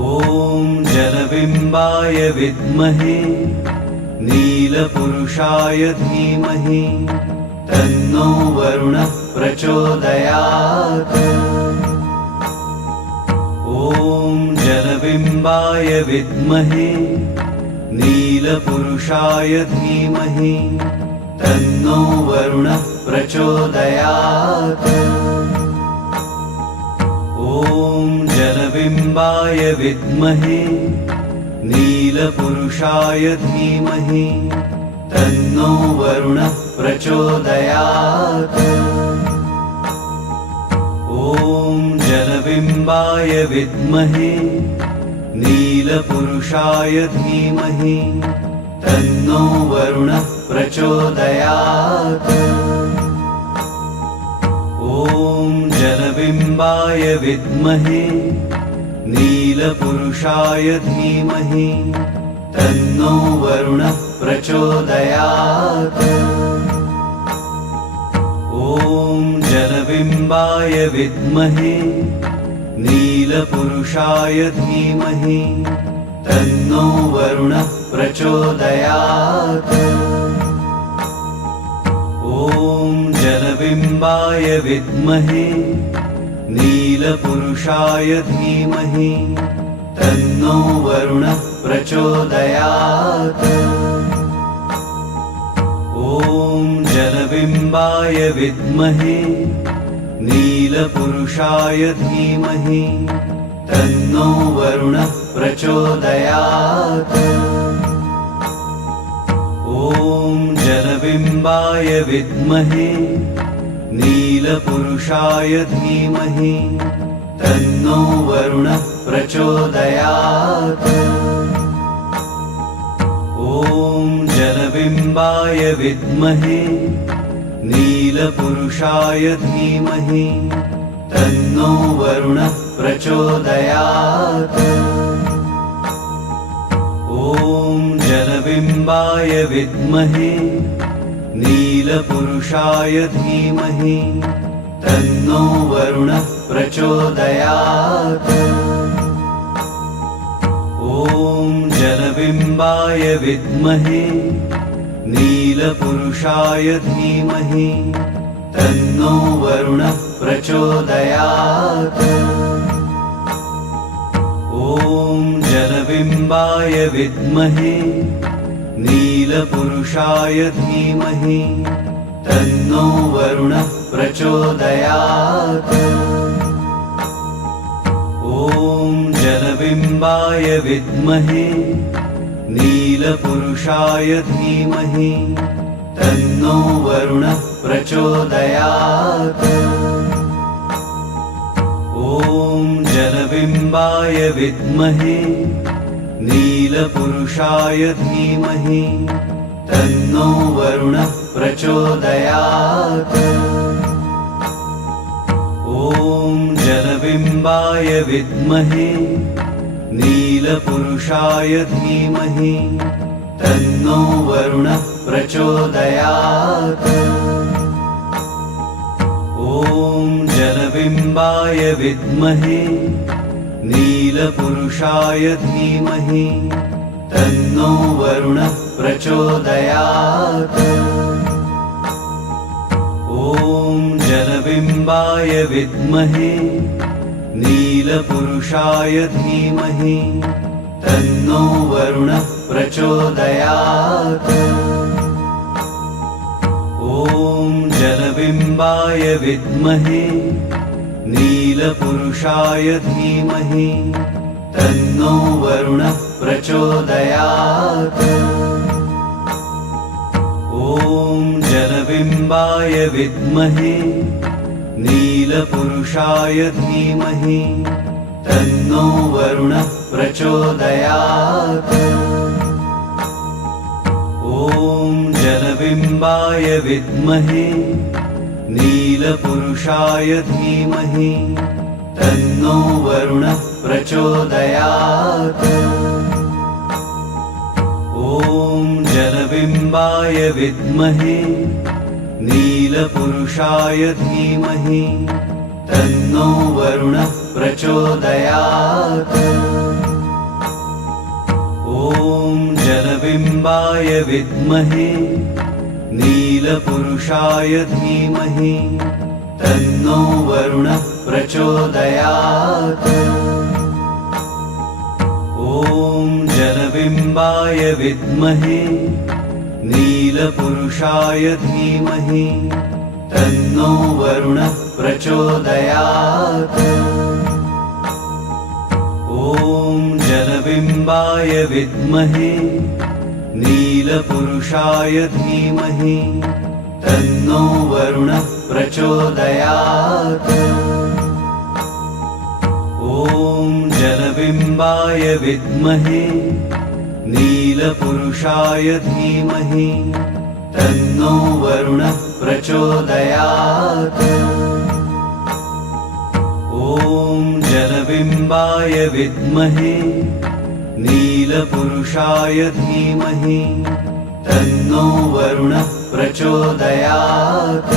ॐ जलबिम्बाय विद्महे नीलपुरुषाय धीमहि तन्नो वरुणः प्रचोदयात्। ॐ जलबिम्बाय विद्महे नीलपुरुषाय धीमहि तन्नो वरुणः प्रचोदयात्। ॐ जलबिम्बाय विद्महे नीलपुरुषाय धीमहि तन्नो वरुणः प्रचोदयात्। ॐ जलबिम्बाय विद्महे नीलपुरुषाय धीमहि तन्नो वरुणः प्रचोदयात्। ॐ जलबिम्बाय विद्महे नीलपुरुषाय धीमहि तन्नो वरुणः प्रचोदयात्। ॐ जलबिम्बाय विद्महे नीलपुरुषाय धीमहि तन्नो वरुणः प्रचोदयात्। ॐ जलबिम्बाय विद्महे नीलपुरुषाय धीमहि तन्नो वरुणः प्रचोदयात्। ॐ जलबिम्बाय विद्महे नीलपुरुषाय धीमहि तन्नो वरुणः प्रचोदयात्। ॐ जलबिम्बाय विद्महे नीलपुरुषाय धीमहि तन्नो वरुणः प्रचोदयात्। ॐ जलबिम्बाय विद्महे नीलपुरुषाय धीमहि तन्नो वरुणः प्रचोदयात्। ॐ जलबिम्बाय विद्महे नीलपुरुषाय धीमहि तन्नो वरुणः प्रचोदयात्। ॐ जलबिम्बाय विद्महे नीलपुरुषाय धीमहि तन्नो वरुणः प्रचोदयात्। ॐ जलबिम्बाय विद्महे नीलपुरुषाय धीमहि तन्नो वरुणः प्रचोदयात्। ॐ जलबिम्बाय विद्महे नीलपुरुषाय धीमहि तन्नो वरुणः प्रचोदयात्। ॐ जलबिम्बाय विद्महे नीलपुरुषाय धीमहि तन्नो वरुणः प्रचोदयात्। ॐ जलबिम्बाय विद्महे नीलपुरुषाय धीमहि तन्नो वरुणः प्रचोदयात्। ॐ जलबिम्बाय विद्महे नीलपुरुषाय धीमहि तन्नो वरुणः प्रचोदयात्। ॐ जलबिम्बाय विद्महे नीलपुरुषाय धीमहि तन्नो वरुणः प्रचोदयात्। ॐ जलबिम्बाय विद्महे नीलपुरुषाय धीमहि तन्नो वरुणः प्रचोदयात्। ॐ जलबिम्बाय विद्महे नीलपुरुषाय धीमहि तन्नो वरुणः प्रचोदयात्। ॐ जलबिम्बाय विद्महे नीलपुरुषाय धीमहि तन्नो वरुणः प्रचोदयात्। ॐ जलबिम्बाय विद्महे नीलपुरुषाय धीमहि तन्नो वरुणः प्रचोदयात्। जलबिम्बाय विद्महे नीलपुरुषाय धीमहि तन्नो वरुणः प्रचोदयात्। ॐ जलबिम्बाय विद्महे नीलपुरुषाय धीमहि तन्नो वरुणः प्रचोदयात्। ॐ जलबिम्बाय विद्महे नीलपुरुषाय धीमहि तन्नो वरुणः प्रचोदयात्। ॐ जलबिम्बाय विद्महे नीलपुरुषाय धीमहि तन्नो वरुणः प्रचोदयात्। ॐ जलबिम्बाय विद्महे नीलपुरुषाय धीमहि तन्नो वरुणः प्रचोदयात्।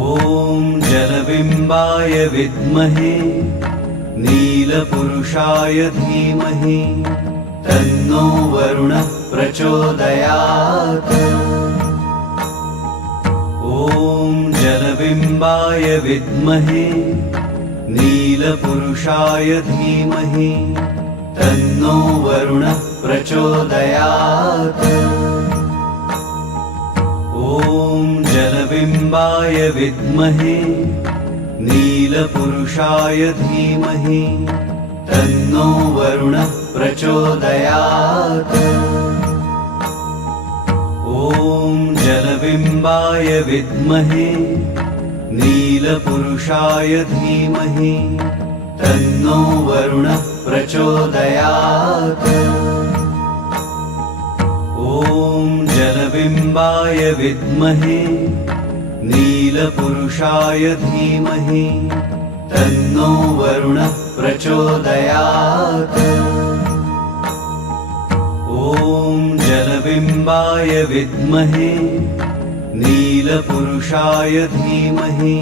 ॐ जलबिम्बाय विद्महे नीलपुरुषाय धीमहि तन्नो वरुणः प्रचोदयात्। ॐ जलबिम्बाय विद्महे नीलपुरुषाय धीमहि तन्नो वरुणः प्रचोदयात्। ॐ जलबिम्बाय विद्महे नीलपुरुषाय धीमहि तन्नो वरुणः प्रचोदयात्। ॐ जलबिम्बाय विद्महे नीलपुरुषाय धीमहि तन्नो वरुणः प्रचोदयात्। ॐ जलबिम्बाय विद्महे नीलपुरुषाय धीमहि तन्नो वरुणः प्रचोदयात्। ॐ जलबिम्बाय विद्महे नीलपुरुषाय धीमहि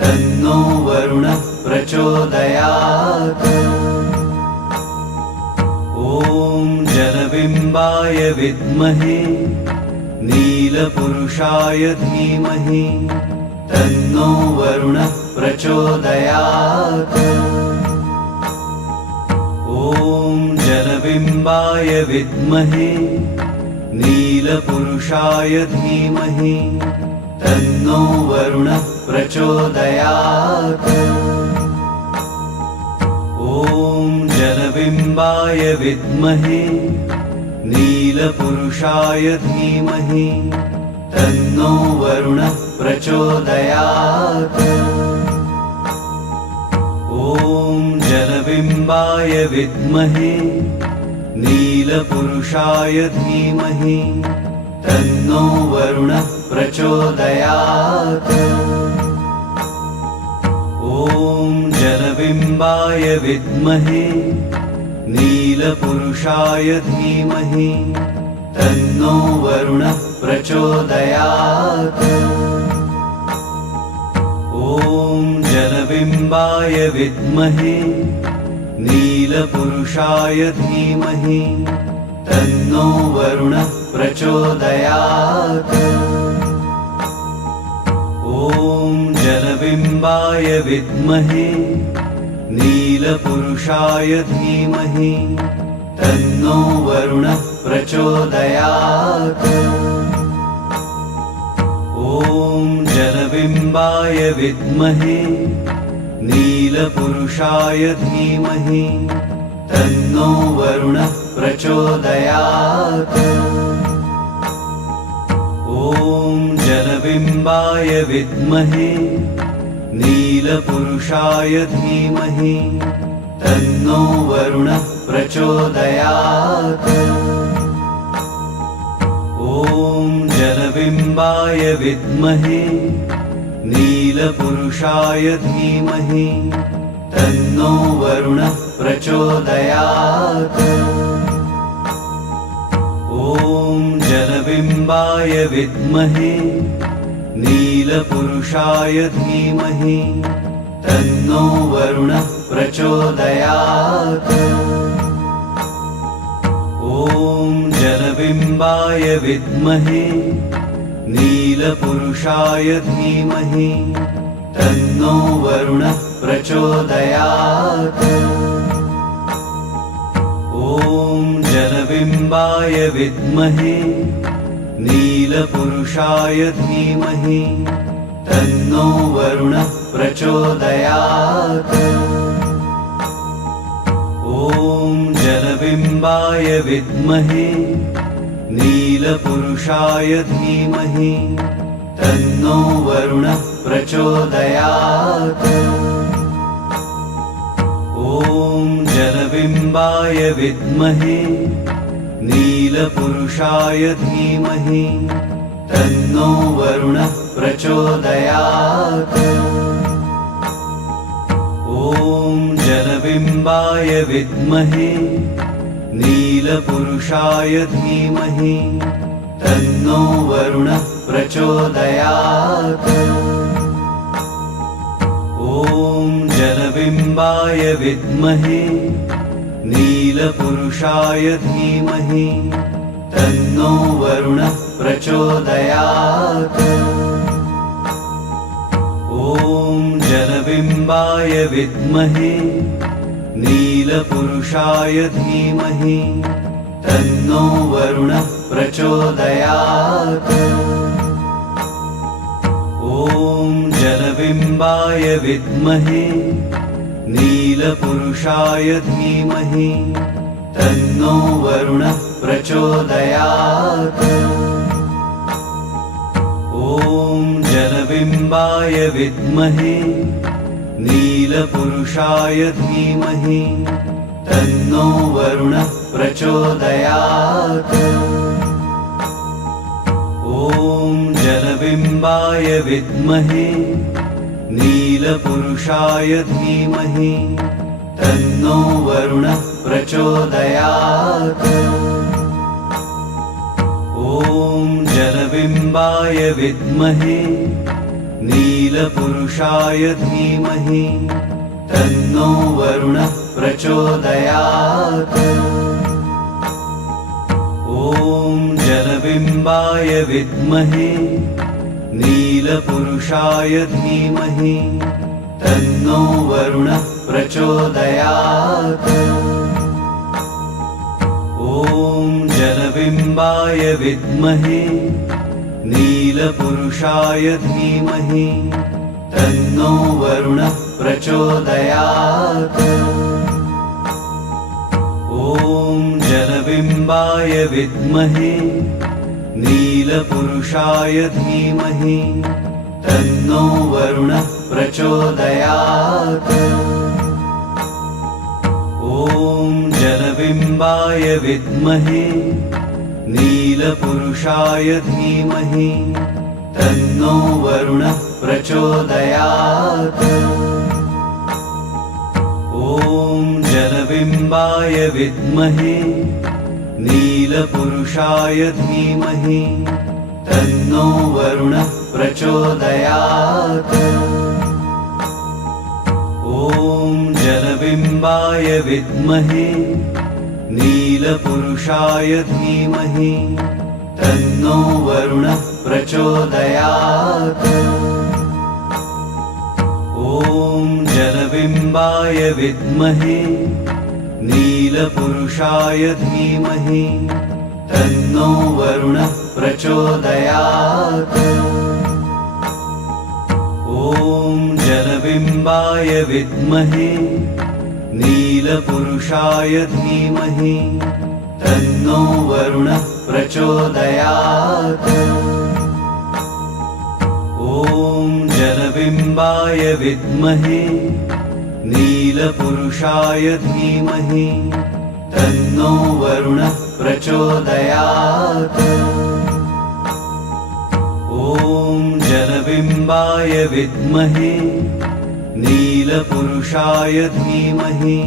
तन्नो वरुणः प्रचोदयात्। ॐ जलबिम्बाय विद्महे नीलपुरुषाय धीमहि तन्नो वरुणः प्रचोदयात्। ॐ जलबिम्बाय विद्महे नीलपुरुषाय धीमहि तन्नो वरुणः प्रचोदयात्। ॐ जलबिम्बाय विद्महे नीलपुरुषाय धीमहि तन्नो वरुणः प्रचोदयात्। ॐ जलबिम्बाय विद्महे नीलपुरुषाय धीमहि तन्नो वरुणः प्रचोदयात्। ॐ जलबिम्बाय विद्महे नीलपुरुषाय धीमहि तन्नो वरुणः प्रचोदयात्। ॐ जलबिम्बाय विद्महे नीलपुरुषाय धीमहि तन्नो वरुणः प्रचोदयात्। ॐ जलबिम्बाय विद्महे नीलपुरुषाय धीमहि तन्नो वरुणः प्रचोदयात्। ॐ जलबिम्बाय विद्महे नीलपुरुषाय धीमहि तन्नो वरुणः प्रचोदयात्। ॐ जलबिम्बाय विद्महे नीलपुरुषाय धीमहि तन्नो वरुणः प्रचोदयात्। ॐ जलबिम्बाय विद्महे नीलपुरुषाय धीमहि तन्नो वरुणः प्रचोदयात्। ॐ जलबिम्बाय विद्महे नीलपुरुषाय धीमहि तन्नो वरुणः प्रचोदयात्। ॐ जलबिम्बाय विद्महे नीलपुरुषाय धीमहि तन्नो वरुणः प्रचोदयात्। ॐ जलबिम्बाय विद्महे नीलपुरुषाय धीमहि तन्नो वरुणः प्रचोदयात्। ॐ जलबिम्बाय विद्महे नीलपुरुषाय धीमहि तन्नो वरुणः प्रचोदयात्। ॐ जलबिम्बाय विद्महे नीलपुरुषाय धीमहि तन्नो वरुणः प्रचोदयात्। ॐ जलबिम्बाय विद्महे नीलपुरुषाय धीमहि तन्नो वरुणः प्रचोदयात्। ॐ जलबिम्बाय विद्महे नीलपुरुषाय धीमहि तन्नो वरुणः प्रचोदयात्। ॐ जलबिम्बाय विद्महे नीलपुरुषाय धीमहि तन्नो वरुणः प्रचोदयात्। ॐ जलबिम्बाय विद्महे नीलपुरुषाय धीमहि तन्नो वरुणः प्रचोदयात्। ॐ जलबिम्बाय विद्महे नीलपुरुषाय धीमहि तन्नो वरुणः प्रचोदयात्। ॐ जलबिम्बाय विद्महे नीलपुरुषाय धीमहि तन्नो वरुणः प्रचोदयात्। ॐ जलबिम्बाय विद्महे नीलपुरुषाय धीमहि तन्नो वरुणः प्रचोदयात्। ॐ जलबिम्बाय विद्महे नीलपुरुषाय धीमहि तन्नो वरुणः प्रचोदयात्। ॐ जलबिम्बाय विद्महे नीलपुरुषाय धीमहि तन्नो वरुणः प्रचोदयात्। ॐ जलबिम्बाय विद्महे नीलपुरुषाय धीमहि तन्नो वरुणः प्रचोदयात्। ॐ जलबिम्बाय विद्महे नीलपुरुषाय धीमहि तन्नो वरुणः प्रचोदयात्। ॐ जलबिम्बाय विद्महे नीलपुरुषाय धीमहि तन्नो वरुणः प्रचोदयात्। ॐ जलबिम्बाय विद्महे नीलपुरुषाय धीमहि तन्नो वरुणः प्रचोदयात्। ॐ जलबिम्बाय विद्महे नीलपुरुषाय धीमहि तन्नो वरुणः प्रचोदयात्। ॐ जलबिम्बाय विद्महे नीलपुरुषाय धीमहि तन्नो वरुणः प्रचोदयात्। ॐ जलबिम्बाय विद्महे नीलपुरुषाय धीमहि तन्नो वरुणः प्रचोदयात्। ॐ जलबिम्बाय विद्महे नीलपुरुषाय धीमहि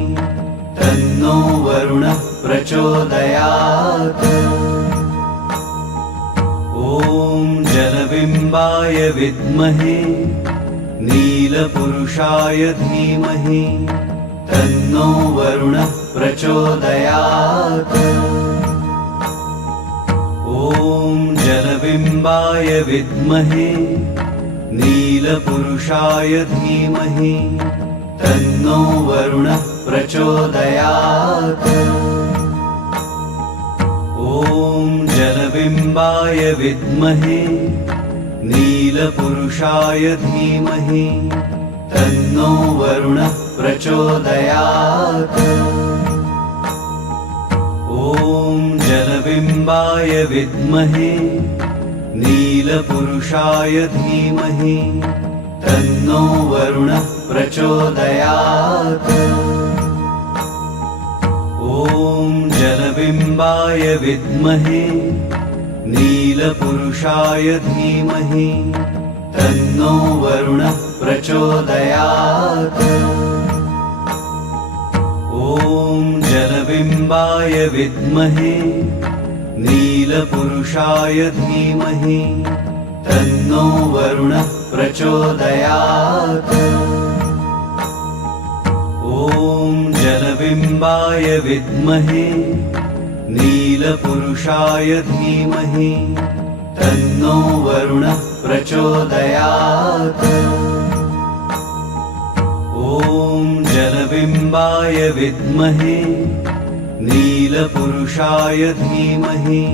तन्नो वरुणः प्रचोदयात्। ॐ जलबिम्बाय विद्महे नीलपुरुषाय धीमहि तन्नो वरुणः प्रचोदयात्। ॐ जलबिम्बाय विद्महे नीलपुरुषाय धीमहि तन्नो वरुणः प्रचोदयात्। ॐ जलबिम्बाय विद्महे नीलपुरुषाय धीमहि तन्नो वरुणः प्रचोदयात्। ॐ जलबिम्बाय विद्महे नीलपुरुषाय धीमहि तन्नो वरुणः प्रचोदयात्। ॐ जलबिम्बाय विद्महे नीलपुरुषाय धीमहि तन्नो वरुणः प्रचोदयात्। ॐ जलबिम्बाय विद्महे नीलपुरुषाय धीमहि तन्नो वरुणः प्रचोदयात्। ॐ जलबिम्बाय विद्महे नीलपुरुषाय धीमहि तन्नो वरुणः प्रचोदयात्। ॐ जलबिम्बाय विद्महे नीलपुरुषाय धीमहि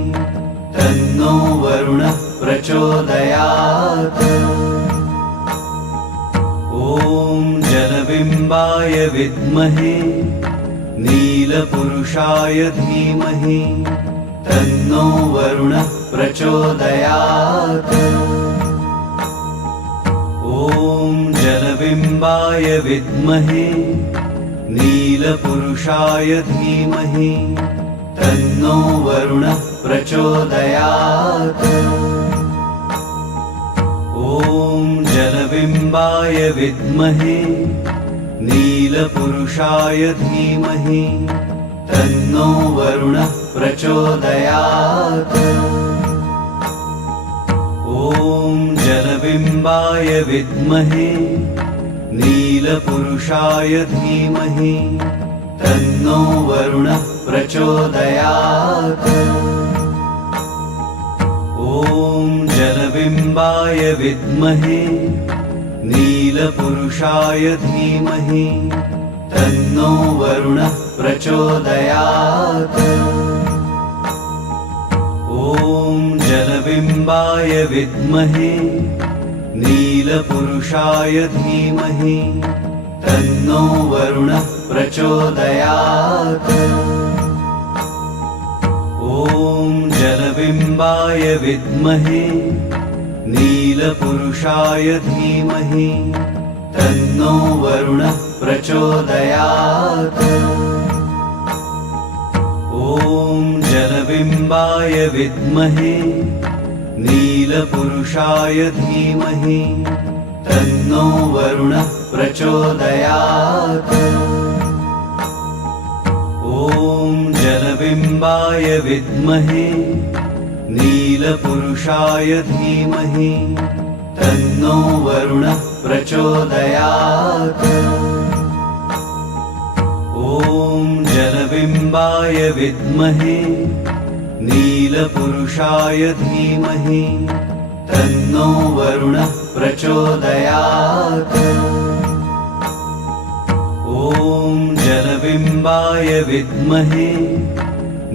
तन्नो वरुणः प्रचोदयात्। ॐ जलबिम्बाय विद्महे नीलपुरुषाय धीमहि तन्नो वरुणः प्रचोदयात्। ॐ जलबिम्बाय विद्महे नीलपुरुषाय धीमहि तन्नो वरुणः प्रचोदयात्। ॐ जलबिम्बाय विद्महे नीलपुरुषाय धीमहि तन्नो वरुणः प्रचोदयात्। ॐ जलबिम्बाय विद्महे नीलपुरुषाय धीमहि तन्नो वरुणः प्रचोदयात्। ॐ जलबिम्बाय विद्महे नीलपुरुषाय धीमहि तन्नो वरुणः प्रचोदयात्। ॐ जलबिम्बाय विद्महे नीलपुरुषाय धीमहि तन्नो वरुणः प्रचोदयात्। ॐ जलबिम्बाय विद्महे नीलपुरुषाय धीमहि तन्नो वरुणः प्रचोदयात्। ॐ जलबिम्बाय विद्महे नीलपुरुषाय धीमहि तन्नो वरुणः प्रचोदयात्। ॐ जलबिम्बाय विद्महे नीलपुरुषाय धीमहि तन्नो वरुणः प्रचोदयात्। ॐ जलबिम्बाय विद्महे नीलपुरुषाय धीमहि तन्नो वरुणः प्रचोदयात्। ॐ जलबिम्बाय विद्महे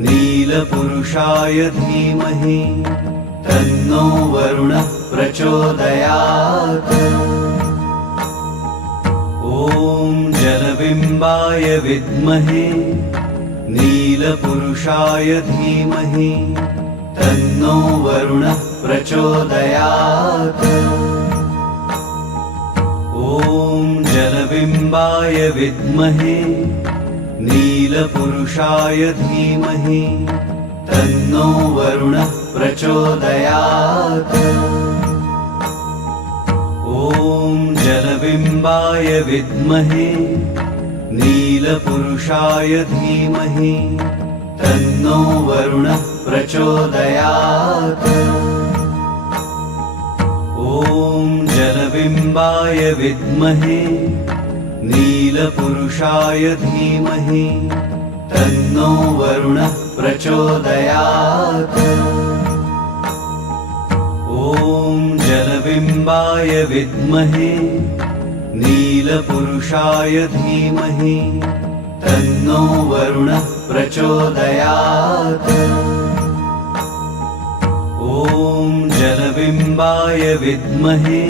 नीलपुरुषाय धीमहि तन्नो वरुणः प्रचोदयात्। ॐ जलबिम्बाय विद्महे नीलपुरुषाय धीमहि तन्नो वरुणः प्रचोदयात्। ॐ जलबिम्बाय विद्महे नीलपुरुषाय धीमहि तन्नो वरुणः प्रचोदयात्। ॐ जलबिम्बाय विद्महे नीलपुरुषाय धीमहि तन्नो वरुणः प्रचोदयात्। ॐ जलबिम्बाय विद्महे नीलपुरुषाय धीमहि तन्नो वरुणः प्रचोदयात्। ॐ जलबिम्बाय विद्महे नीलपुरुषाय धीमहि तन्नो वरुणः प्रचोदयात्। ॐ जलबिम्बाय विद्महे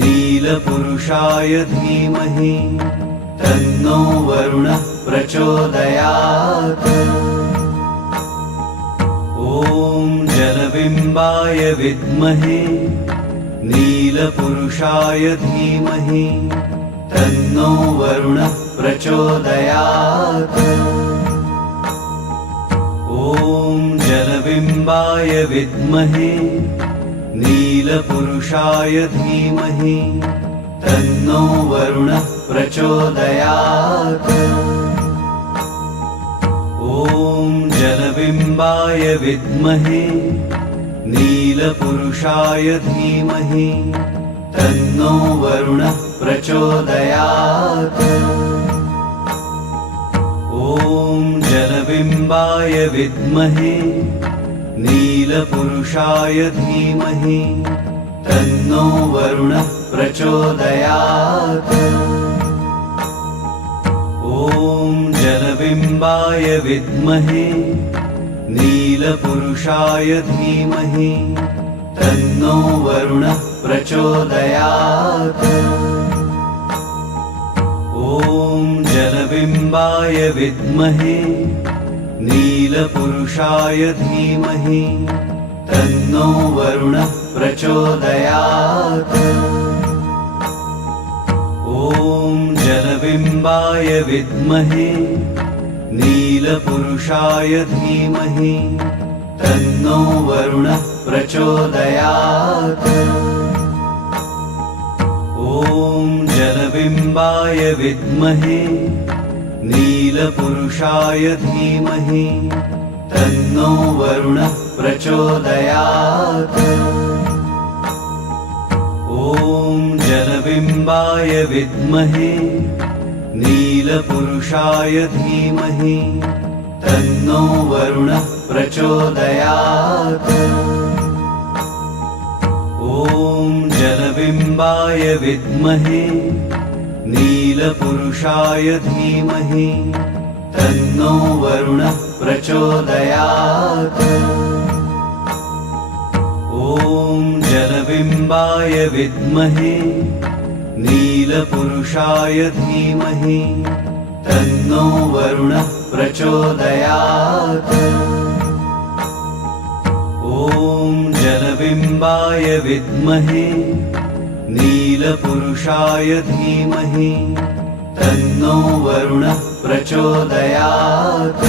नीलपुरुषाय धीमहि तन्नो वरुणः प्रचोदयात्। ॐ जलबिम्बाय विद्महे नीलपुरुषाय धीमहि तन्नो वरुणः प्रचोदयात्। ॐ जलबिम्बाय विद्महे नीलपुरुषाय धीमहि तन्नो वरुणः प्रचोदयात्। ॐ जलबिम्बाय विद्महे नीलपुरुषाय धीमहि तन्नो वरुणः प्रचोदयात्। ॐ जलबिम्बाय विद्महे नीलपुरुषाय धीमहि तन्नो वरुणः प्रचोदयात्। ॐ जलबिम्बाय विद्महे नीलपुरुषाय धीमहि तन्नो वरुणः प्रचोदयात्। ॐ जलबिम्बाय विद्महे नीलपुरुषाय धीमहि तन्नो वरुणः प्रचोदयात्। ॐ जलबिम्बाय विद्महे नीलपुरुषाय धीमहि तन्नो वरुणः प्रचोदयात्। ॐ जलबिम्बाय विद्महे नीलपुरुषाय धीमहि तन्नो वरुणः प्रचोदयात्। ॐ जलबिम्बाय विद्महे नीलपुरुषाय धीमहि तन्नो वरुणः प्रचोदयात्। ॐ जलबिम्बाय विद्महे नीलपुरुषाय धीमहि तन्नो वरुणः प्रचोदयात्। ॐ जलबिम्बाय विद्महे नीलपुरुषाय धीमहि तन्नो वरुणः प्रचोदयात्। ॐ जलबिम्बाय विद्महे नीलपुरुषाय धीमहि तन्नो वरुणः प्रचोदयात्।